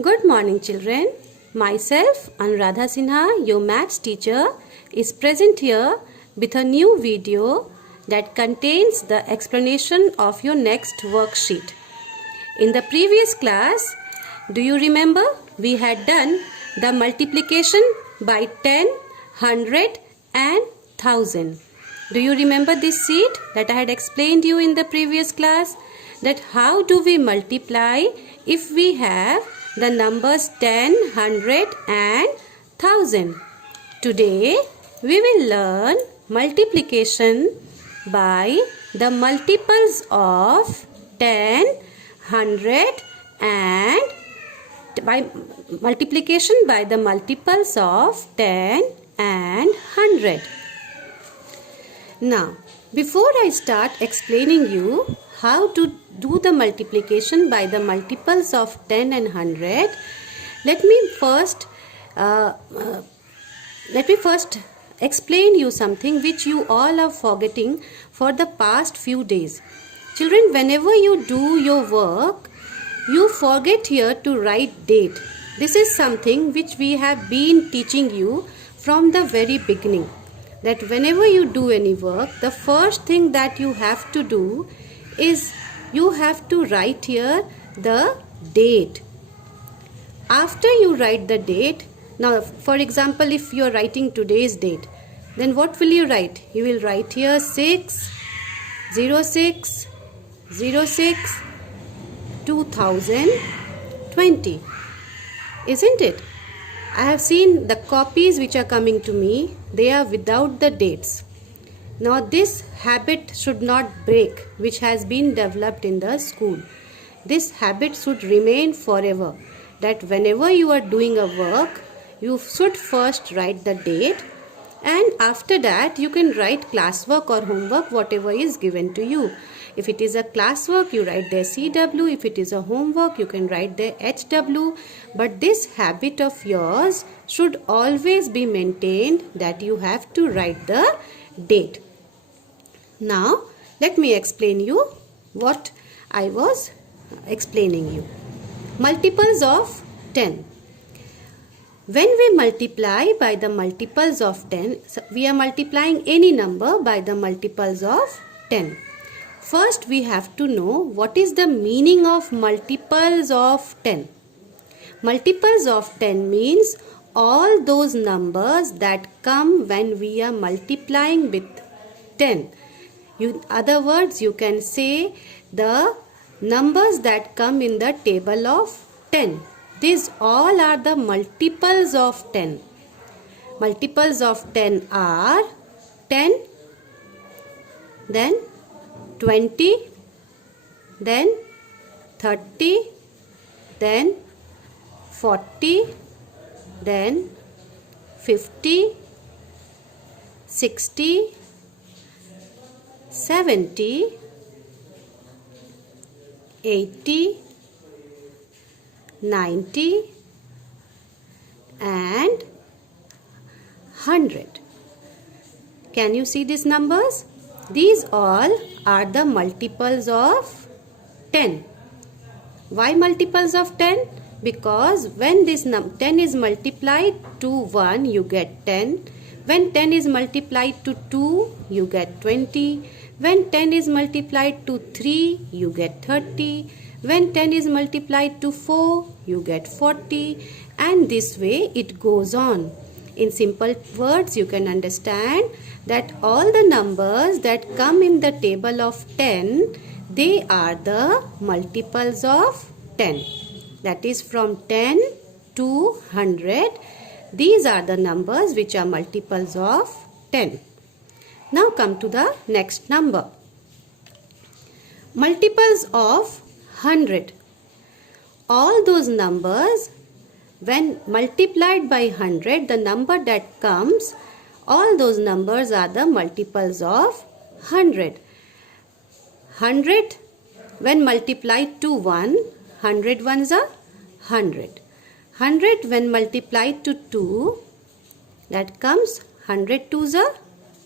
Good morning, children. Myself, Anuradha Sinha, your maths teacher, is present here with a new video that contains the explanation of your next worksheet. In the previous class, do you remember we had done the multiplication by 10, 100 and 1000. Do you remember this sheet that I had explained you in the previous class? That how do we multiply if we have the numbers 10, 100 and 1000. Today we will learn multiplication by the multiples of 10, 100 and by multiplication by the multiples of 10 and 100. Now, before I start explaining you how to do the multiplication by the multiples of 10 and 100, let me first explain you something which you all are forgetting for the past few days. Children, whenever you do your work, you forget here to write date. This is something which we have been teaching you from the very beginning. That whenever you do any work, the first thing that you have to do is you have to write here the date. After you write the date, now for example, if you are writing today's date, then what will you write? You will write here 6/06/2020, isn't it? I have seen the copies which are coming to me, they are without the dates. Now this habit should not break, which has been developed in the school. This habit should remain forever, that whenever you are doing a work, you should first write the date, and after that you can write classwork or homework, whatever is given to you. If it is a classwork, you write the CW. If it is a homework, you can write the HW. But this habit of yours should always be maintained, that you have to write the date. Now, let me explain you what I was explaining you. Multiples of 10. When we multiply by the multiples of 10, we are multiplying any number by the multiples of 10. First, we have to know what is the meaning of multiples of 10. Multiples of 10 means all those numbers that come when we are multiplying with 10. In other words, you can say the numbers that come in the table of 10. These all are the multiples of 10. Multiples of 10 are 10, then 20, then 30, then 40, then 50, 60, 70, 80, 90 and 100. Can you see these numbers? These all are the multiples of 10. Why multiples of 10? Because when this 10 is multiplied to 1, you get 10. When 10 is multiplied to 2, you get 20. When 10 is multiplied to 3, you get 30. When 10 is multiplied to 4, you get 40. And this way it goes on. In simple words, you can understand that all the numbers that come in the table of 10, they are the multiples of 10. That is from 10 to 100. These are the numbers which are multiples of 10. Now come to the next number. Multiples of 100. All those numbers, when multiplied by 100, the number that comes, all those numbers are the multiples of 100. 100 when multiplied to 1, 100 ones are 100. 100 when multiplied to 2, that comes 100 twos are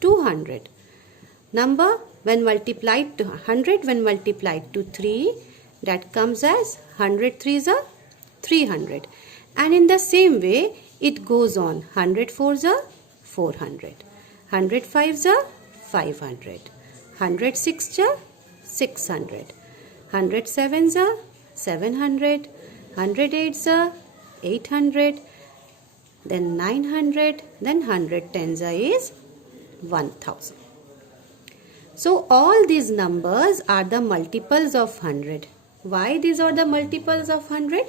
200. Number when multiplied to 100 when multiplied to 3, that comes as 100 threes are 300. And in the same way, it goes on. 100 fours are 400. 100 fives are 500. 100 sixes are 600. 100 sevens are 700. 100 eights are 800. Then 900. Then 100 tens is 1000. So all these numbers are the multiples of 100. Why these are the multiples of 100?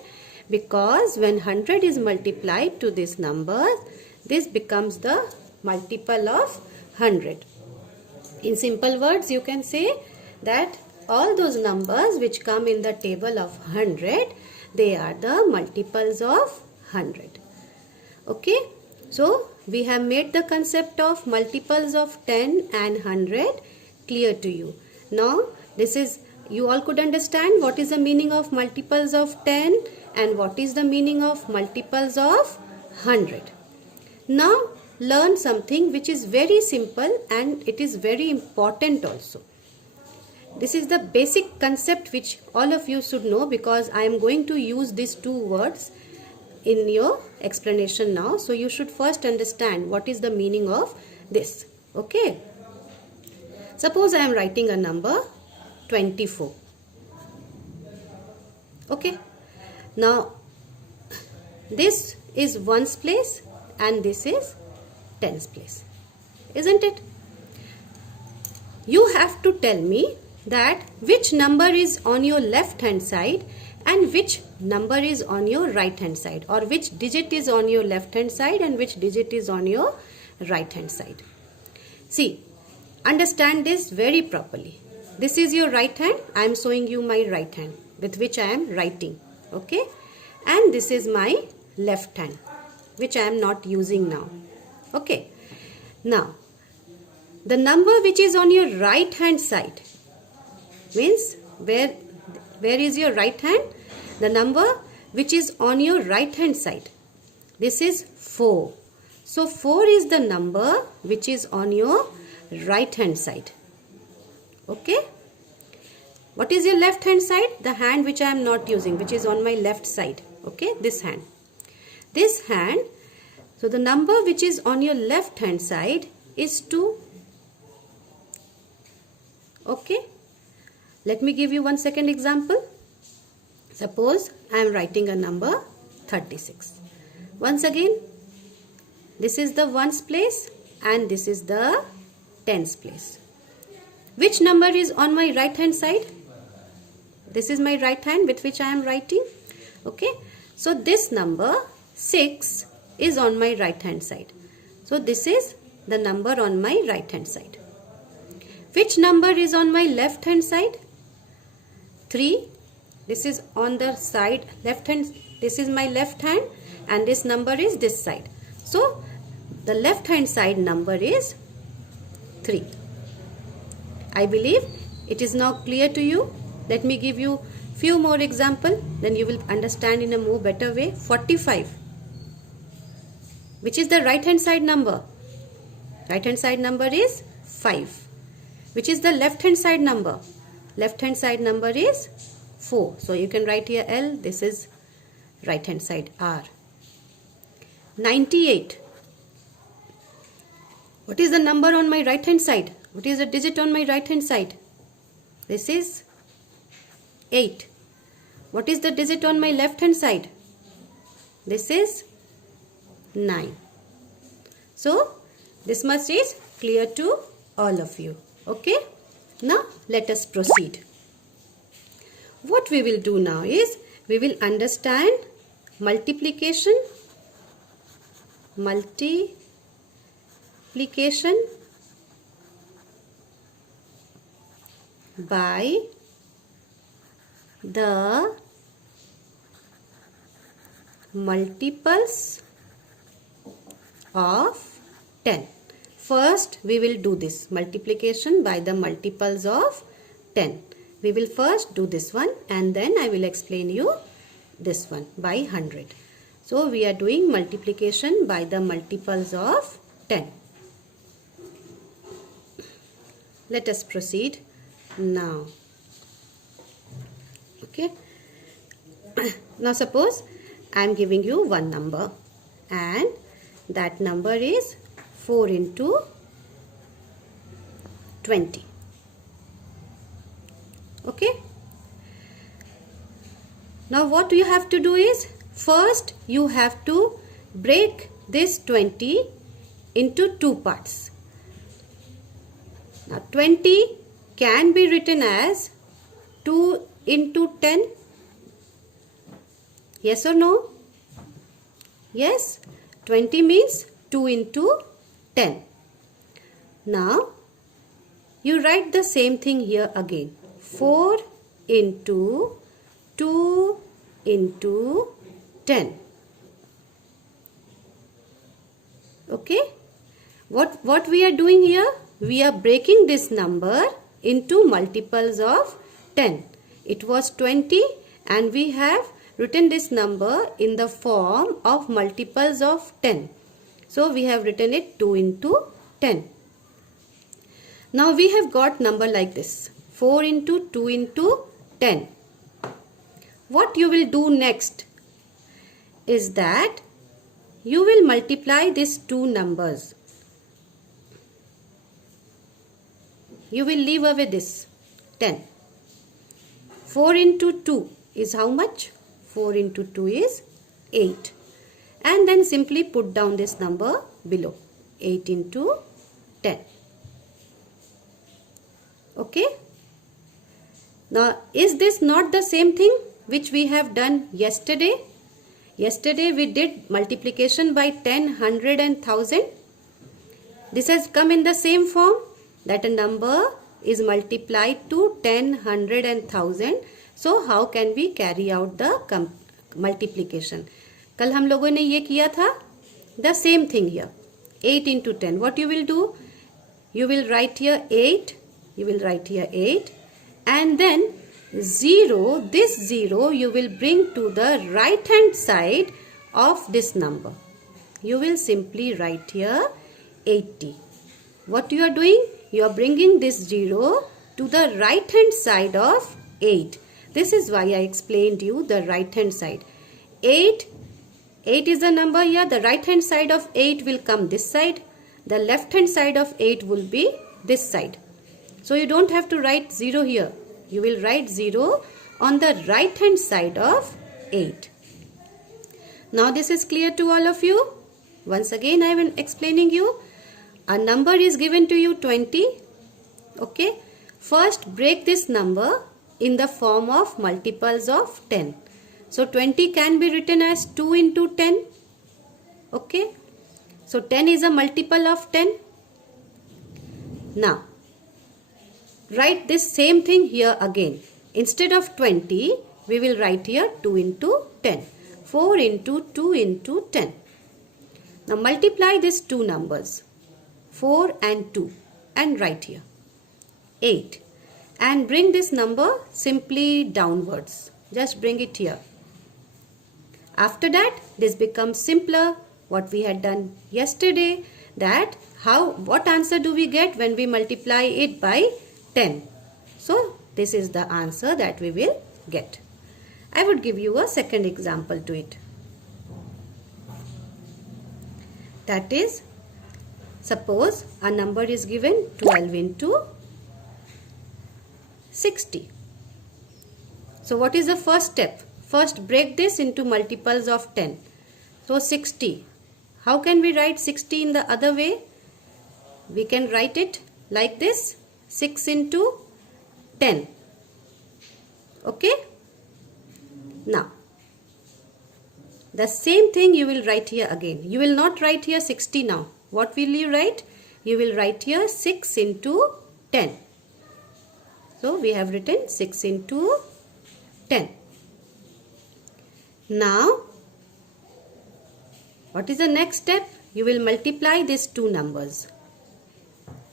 Because when 100 is multiplied to this number, this becomes the multiple of 100. In simple words, you can say that all those numbers which come in the table of 100, they are the multiples of 100. Okay, so we have made the concept of multiples of 10 and 100 clear to you. Now, this is, you all could understand what is the meaning of multiples of 10 and what is the meaning of multiples of 100. Now, learn something which is very simple and it is very important also. This is the basic concept which all of you should know, because I am going to use these two words in your explanation now. So, you should first understand what is the meaning of this. Okay. Suppose I am writing a number 24. Okay. Now, this is ones place and this is tens place. Isn't it? You have to tell me that which number is on your left hand side and which number is on your right hand side, or which digit is on your left hand side and which digit is on your right hand side. See, understand this very properly. This is your right hand. I am showing you my right hand with which I am writing. Okay. And this is my left hand which I am not using now. Okay. Now, the number which is on your right hand side means where is your right hand? The number which is on your right hand side. This is 4. So, 4 is the number which is on your right hand side. Okay. What is your left hand side? The hand which I am not using, which is on my left side. Okay. This hand. This hand. So, the number which is on your left hand side is 2. Okay. Let me give you one second example. Suppose I am writing a number 36. Once again, this is the ones place and this is the tens place. Which number is on my right hand side? This is my right hand with which I am writing. Okay. So, this number 6 is on my right hand side. So, this is the number on my right hand side. Which number is on my left hand side? 3. This is on the side left hand. This is my left hand and this number is this side. So, the left hand side number is 3. I believe it is now clear to you. Let me give you few more example, then you will understand in a more better way. 45. Which is the right hand side number? Right hand side number is 5. Which is the left hand side number? Left hand side number is 4. So, you can write here L. This is right hand side R. 98. What is the number on my right hand side? What is the digit on my right hand side? This is 8. What is the digit on my left hand side? This is 9. So, this much is clear to all of you. Okay. Now, let us proceed. What we will do now is, we will understand multiplication by the multiples of 10. First, we will do this multiplication by the multiples of 10. We will first do this one and then I will explain you this one by 100. So, we are doing multiplication by the multiples of 10. Let us proceed now. Okay. Now, suppose I am giving you one number, and that number is 4 into 20. Okay. Now what you have to do is, first you have to break this 20 into two parts. Now 20 can be written as 2 into 10. Yes or no? Yes. 20 means 2 into 10. Now you write the same thing here again. 4 into 2 into 10. Okay. What we are doing here? We are breaking this number into multiples of 10. It was 20 and we have written this number in the form of multiples of 10. So we have written it 2 into 10. Now we have got number like this. 4 into 2 into 10. What you will do next is that you will multiply these two numbers. You will leave away this 10. 4 into 2 is how much? 4 into 2 is 8. And then simply put down this number below. 8 into 10. Okay. Now, is this not the same thing which we have done yesterday? Yesterday we did multiplication by 10, 100 and 1000. This has come in the same form, that a number is multiplied to 10, 100 and 1000. So how can we carry out the multiplication? कल हम लोगों ने ये किया था. The same thing here. 8 into 10. What you will do? You will write here 8. You will write here 8. And then 0, this 0 you will bring to the right hand side of this number. You will simply write here 80. What you are doing? You are bringing this 0 to the right hand side of 8. This is why I explained you the right hand side. 8 is the number here. The right hand side of 8 will come this side. The left hand side of 8 will be this side. So you don't have to write 0 here. You will write 0 on the right hand side of 8. Now this is clear to all of you. Once again I am explaining you. A number is given to you 20. Okay. First break this number in the form of multiples of 10. So 20 can be written as 2 into 10. Okay. So 10 is a multiple of 10. Now write this same thing here again. Instead of 20, we will write here 2 into 10. 4 into 2 into 10. Now multiply these two numbers. 4 and 2 and write here 8. And bring this number simply downwards. Just bring it here. After that, this becomes simpler. What we had done yesterday, that what answer do we get when we multiply it by 10? So this is the answer that we will get. I would give you a second example to it. That is, suppose a number is given 12 into 60. So what is the first step? First break this into multiples of 10. So 60. How can we write 60 in the other way? We can write it like this. 6 into 10. Okay. Now the same thing you will write here again. You will not write here 60 now. What will you write? You will write here 6 into 10. So we have written 6 into 10. Now what is the next step? You will multiply these two numbers.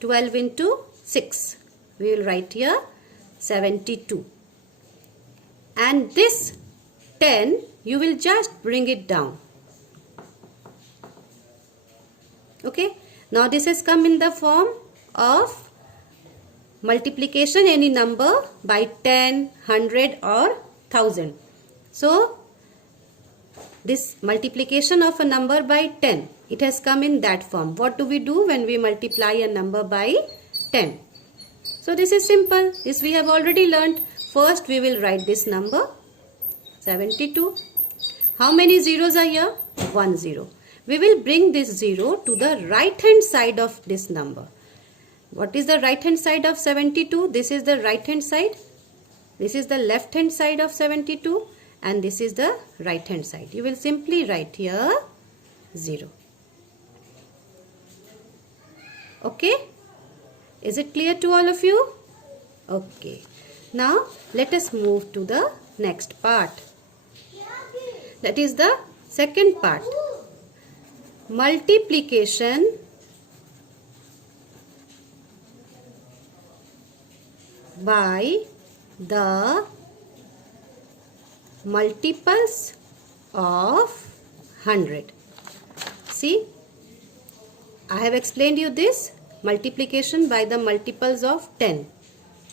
12 into 6. We will write here 72. And this 10, you will just bring it down. Okay. Now this has come in the form of multiplication any number by 10, 100 or 1000. So this multiplication of a number by 10. It has come in that form. What do we do when we multiply a number by 10? So this is simple. This we have already learnt. First we will write this number 72. How many zeros are here? 1 0. We will bring this 0 to the right hand side of this number. What is the right hand side of 72? This is the right hand side. This is the left hand side of 72 and this is the right hand side. You will simply write here 0. Okay? Is it clear to all of you? Okay. Now let us move to the next part. That is the second part. Multiplication by the multiples of 100. See, I have explained you this multiplication by the multiples of 10.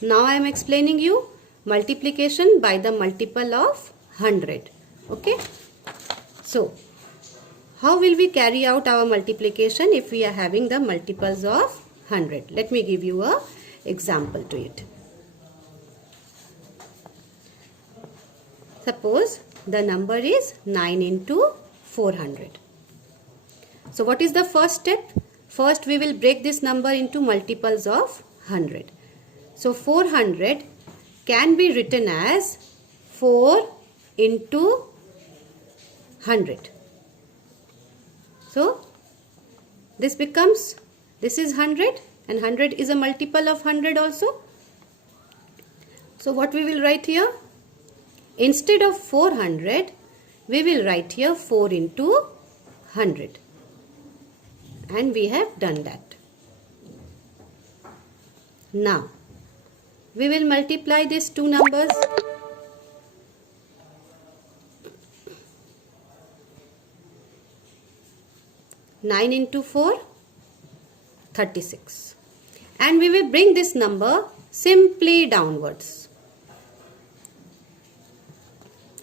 Now I am explaining you multiplication by the multiple of 100. Okay. So, how will we carry out our multiplication if we are having the multiples of 100? Let me give you an example to it. Suppose the number is 9 into 400. So what is the first step? First we will break this number into multiples of 100. So 400 can be written as 4 into 100. So this is 100 and 100 is a multiple of 100 also. So what we will write here? Instead of 400, we will write here 4 into 100. And we have done that. Now, we will multiply these two numbers. Nine into 4, 36. And we will bring this number simply downwards.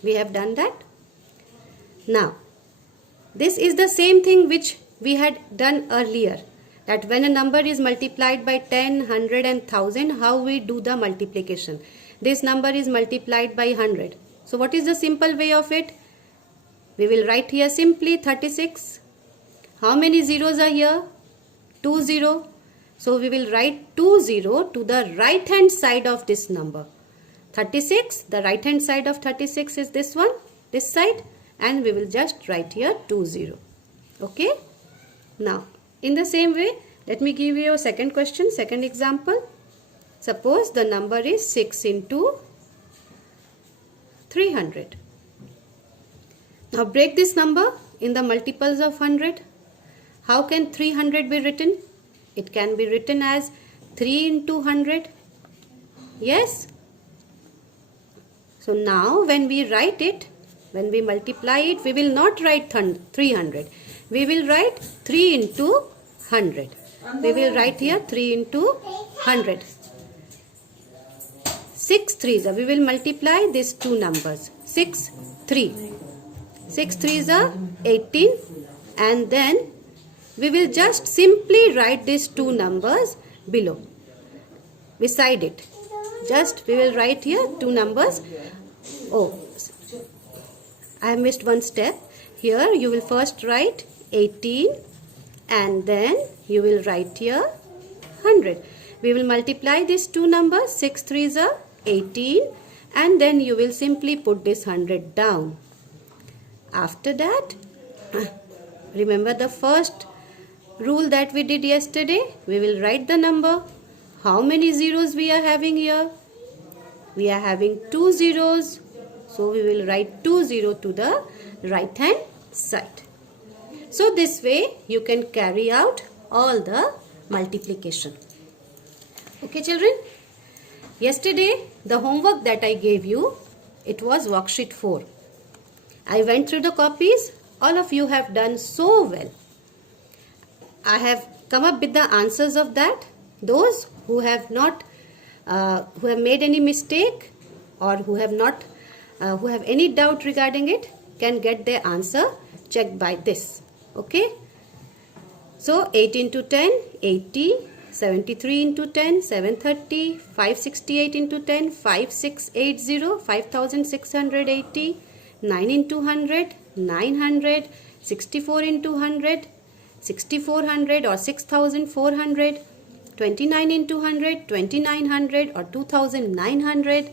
We have done that. Now, this is the same thing which we had done earlier. That when a number is multiplied by 10, 100 and 1000, how we do the multiplication. This number is multiplied by 100. So what is the simple way of it? We will write here simply 36. How many zeros are here? 2 0. So we will write 2 0 to the right hand side of this number. 36, the right hand side of 36 is this one, this side, and we will just write here 2 0. Okay? Now, in the same way, let me give you a second question, second example. Suppose the number is 6 into 300. Now break this number in the multiples of 100. How can 300 be written? It can be written as 3 into 100. Yes? So now when we write it, when we multiply it, we will not write 300. We will write 3 into 100. We will write here 3 into 100. 6 3s are, we will multiply these two numbers. 6 3. 6 3s are 18 and then we will just simply write these two numbers below. Beside it. Just we will write here two numbers. Oh, I have missed one step. Here you will first write 18 and then you will write here 100. We will multiply these two numbers. 6 3s are 18 and then you will simply put this 100 down. After that, remember the first rule that we did yesterday. We will write the number. How many zeros we are having here? We are having 2 zeros. So we will write 2 0 to the right hand side. So this way you can carry out all the multiplication. Okay children? Yesterday the homework that I gave you, it was worksheet 4. I went through the copies. All of you have done so well. I have come up with the answers of that. Those who have not, who have made any mistake or who have any doubt regarding it, can get their answer checked by this. Okay. So 8 into 10, 80. 73 into 10, 730. 568 into 10, 5680. 5680. 9 into 100, 900. 64 into 100, 6400 or 6400. 29 into 100, 2900 or 2900.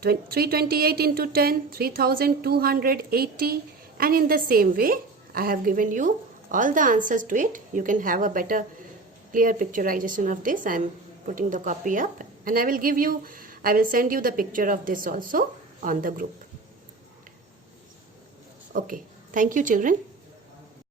328 into 10, 3280. And in the same way, I have given you all the answers to it. You can have a better clear picturization of this. I am putting the copy up, and I will send you the picture of this also on the group. Okay. Thank you, children.